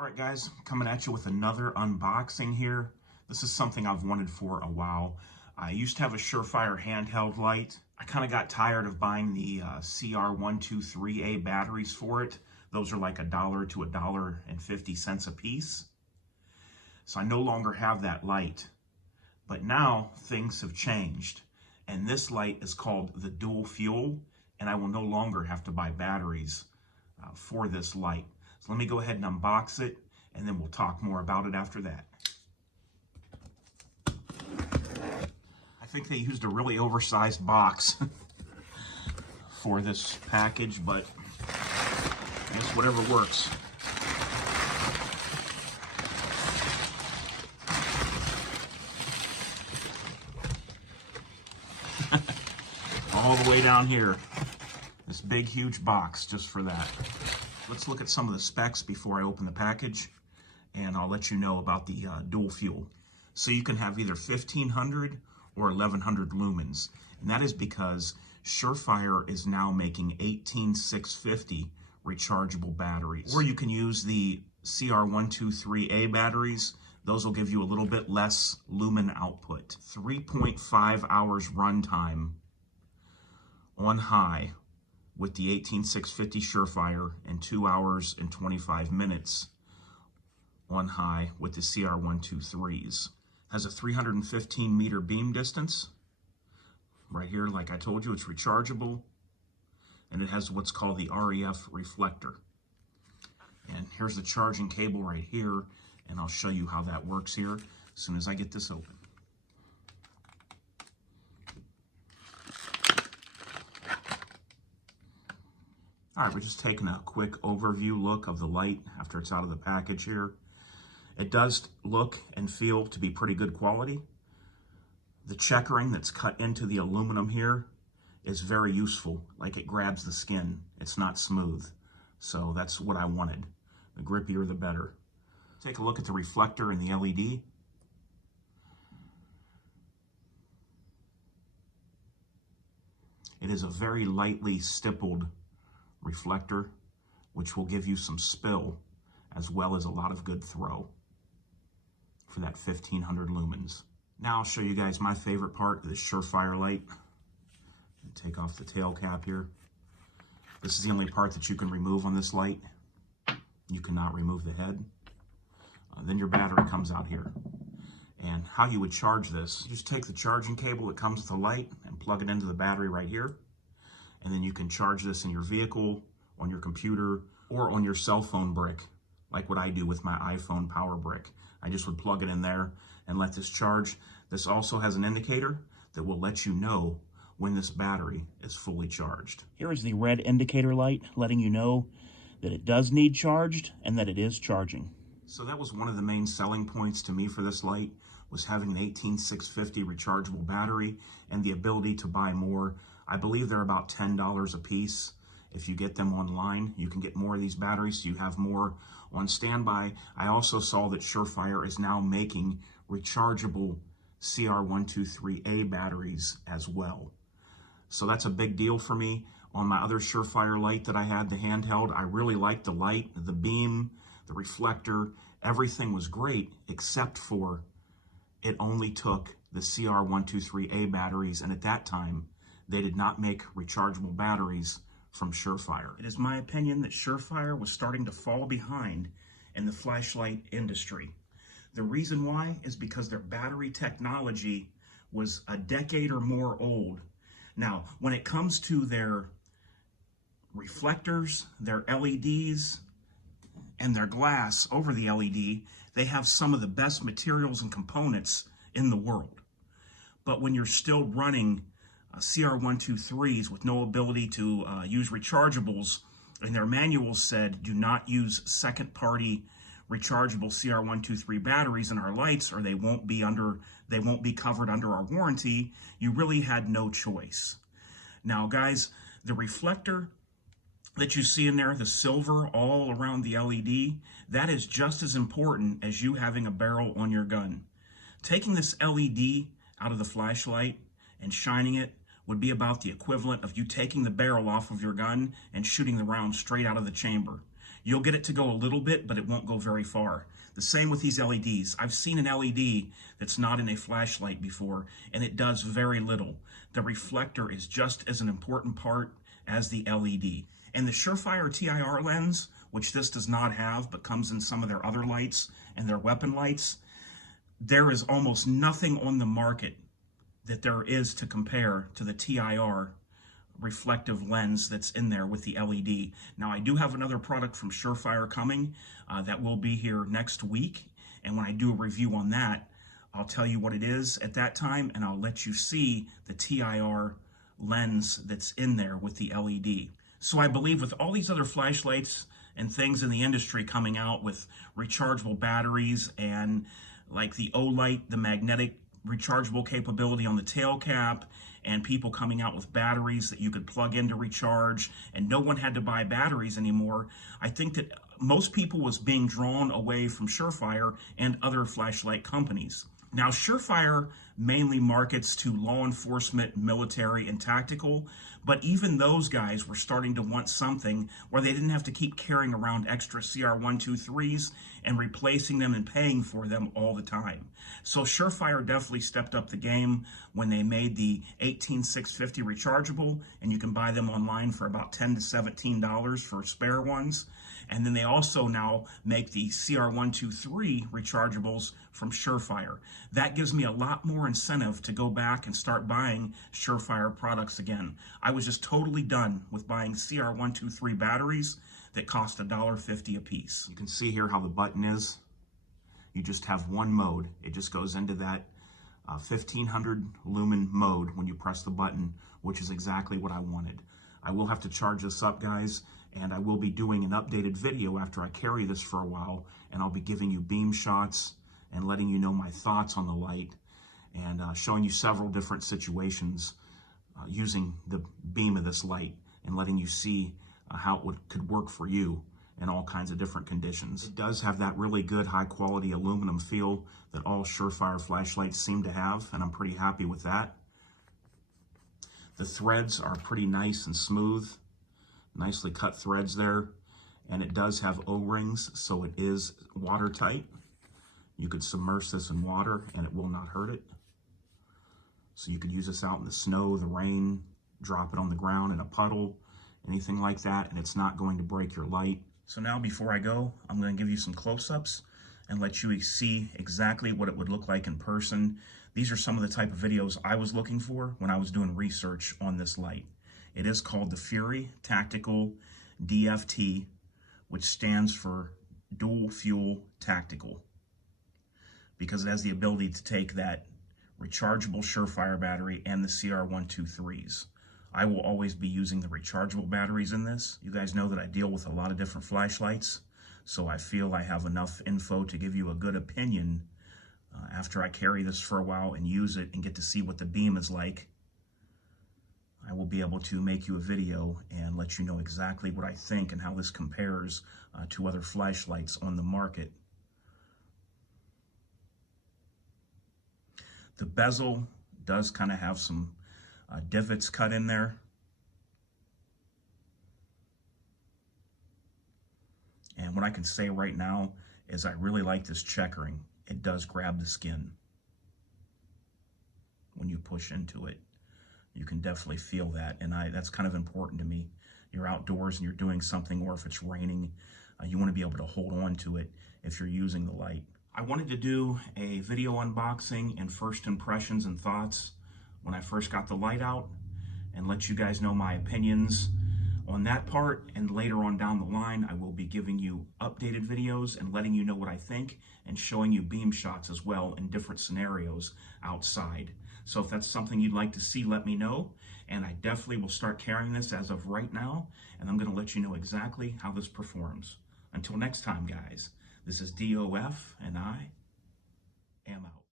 All right, guys, coming at you with another unboxing here. This is something I've wanted for a while. I used to have a SureFire handheld light. I kind of got tired of buying the CR123A batteries for it. Those are like $1 to $1.50 a piece. So I no longer have that light. But now things have changed. And this light is called the dual fuel, and I will no longer have to buy batteries for this light. So let me go ahead and unbox it, and then we'll talk more about it after that. I think they used a really oversized box for this package, but I guess whatever works. All the way down here. This big, huge box just for that. Let's look at some of the specs before I open the package, and I'll let you know about the dual fuel. So you can have either 1500 or 1100 lumens, and that is because SureFire is now making 18650 rechargeable batteries. Or you can use the CR123A batteries. Those will give you a little bit less lumen output. 3.5 hours runtime on high with the 18650 SureFire, and 2 hours and 25 minutes on high with the CR123s. Has a 315 meter beam distance. Right here, like I told you, it's rechargeable, and it has what's called the REF reflector. And here's the charging cable right here, and I'll show you how that works here as soon as I get this open. All right, we're just taking a quick overview look of the light after it's out of the package here. It does look and feel to be pretty good quality. The checkering that's cut into the aluminum here is very useful. Like, it grabs the skin. It's not smooth. So that's what I wanted. The grippier, the better. Take a look at the reflector and the LED. It is a very lightly stippled reflector, which will give you some spill as well as a lot of good throw for that 1500 lumens. Now I'll show you guys my favorite part of the SureFire light. Take off the tail cap here. This is the only part that you can remove on this light. You cannot remove the head. Then your battery comes out here. And how you would charge this, you just take the charging cable that comes with the light and plug it into the battery right here. And then you can charge this in your vehicle, on your computer, or on your cell phone brick, like what I do with my iPhone power brick. I just would plug it in there and let this charge. This also has an indicator that will let you know when this battery is fully charged. Here is the red indicator light letting you know that it does need charged and that it is charging. So that was one of the main selling points to me for this light, was having an 18650 rechargeable battery and the ability to buy more. I believe they're about $10 a piece. If you get them online, you can get more of these batteries, so you have more on standby. I also saw that SureFire is now making rechargeable CR123A batteries as well. So that's a big deal for me. On my other SureFire light that I had, the handheld, I really liked the light, the beam, the reflector. Everything was great except for it only took the CR123A batteries, and at that time, they did not make rechargeable batteries from SureFire. It is my opinion that SureFire was starting to fall behind in the flashlight industry. The reason why is because their battery technology was a decade or more old. Now, when it comes to their reflectors, their LEDs, and their glass over the LED, they have some of the best materials and components in the world. But when you're still running CR123s with no ability to use rechargeables, and their manuals said do not use second-party rechargeable CR123 batteries in our lights, or they won't be covered under our warranty, you really had no choice. Now, guys, the reflector that you see in there, the silver all around the LED, that is just as important as you having a barrel on your gun. Taking this LED out of the flashlight and shining it would be about the equivalent of you taking the barrel off of your gun and shooting the round straight out of the chamber. You'll get it to go a little bit, but it won't go very far. The same with these LEDs. I've seen an LED that's not in a flashlight before, and it does very little. The reflector is just as an important part as the LED. And the SureFire TIR lens, which this does not have, but comes in some of their other lights and their weapon lights, there is almost nothing on the market that there is to compare to the TIR reflective lens that's in there with the LED. Now, I do have another product from SureFire coming that will be here next week. And when I do a review on that, I'll tell you what it is at that time, and I'll let you see the TIR lens that's in there with the LED. So I believe with all these other flashlights and things in the industry coming out with rechargeable batteries and like the Olight, the magnetic rechargeable capability on the tail cap, and people coming out with batteries that you could plug in to recharge, and no one had to buy batteries anymore, I think that most people was being drawn away from SureFire and other flashlight companies. Now, SureFire mainly markets to law enforcement, military, and tactical, but even those guys were starting to want something where they didn't have to keep carrying around extra CR123s and replacing them and paying for them all the time. So SureFire definitely stepped up the game when they made the 18650 rechargeable, and you can buy them online for about $10 to $17 for spare ones. And then they also now make the CR123 rechargeables from SureFire. That gives me a lot more incentive to go back and start buying SureFire products again. I was just totally done with buying CR123 batteries that cost $1.50 a piece. You can see here how the button is. You just have one mode. It just goes into that 1500 lumen mode when you press the button, which is exactly what I wanted. I will have to charge this up, guys, and I will be doing an updated video after I carry this for a while, and I'll be giving you beam shots and letting you know my thoughts on the light, and showing you several different situations using the beam of this light and letting you see how it could work for you in all kinds of different conditions. It does have that really good high quality aluminum feel that all SureFire flashlights seem to have, and I'm pretty happy with that. The threads are pretty nice and smooth, nicely cut threads there, and it does have O-rings, so it is watertight. You could submerge this in water and it will not hurt it. So you could use this out in the snow, the rain, drop it on the ground in a puddle, anything like that, and it's not going to break your light. So now before I go, I'm going to give you some close-ups and let you see exactly what it would look like in person. These are some of the type of videos I was looking for when I was doing research on this light. It is called the Fury Tactical DFT, which stands for Dual Fuel Tactical, because it has the ability to take that rechargeable SureFire battery and the CR123s. I will always be using the rechargeable batteries in this. You guys know that I deal with a lot of different flashlights, so I feel I have enough info to give you a good opinion after I carry this for a while and use it and get to see what the beam is like. I will be able to make you a video and let you know exactly what I think and how this compares to other flashlights on the market. The bezel does kind of have some divots cut in there. And what I can say right now is I really like this checkering. It does grab the skin when you push into it. You can definitely feel that, and that's kind of important to me. You're outdoors and you're doing something, or if it's raining, you want to be able to hold on to it if you're using the light. I wanted to do a video unboxing and first impressions and thoughts when I first got the light out, and let you guys know my opinions on that part. And later on down the line, I will be giving you updated videos and letting you know what I think, and showing you beam shots as well in different scenarios outside. So if that's something you'd like to see, let me know. And I definitely will start carrying this as of right now, and I'm going to let you know exactly how this performs. Until next time, guys, this is DOF, and I am out.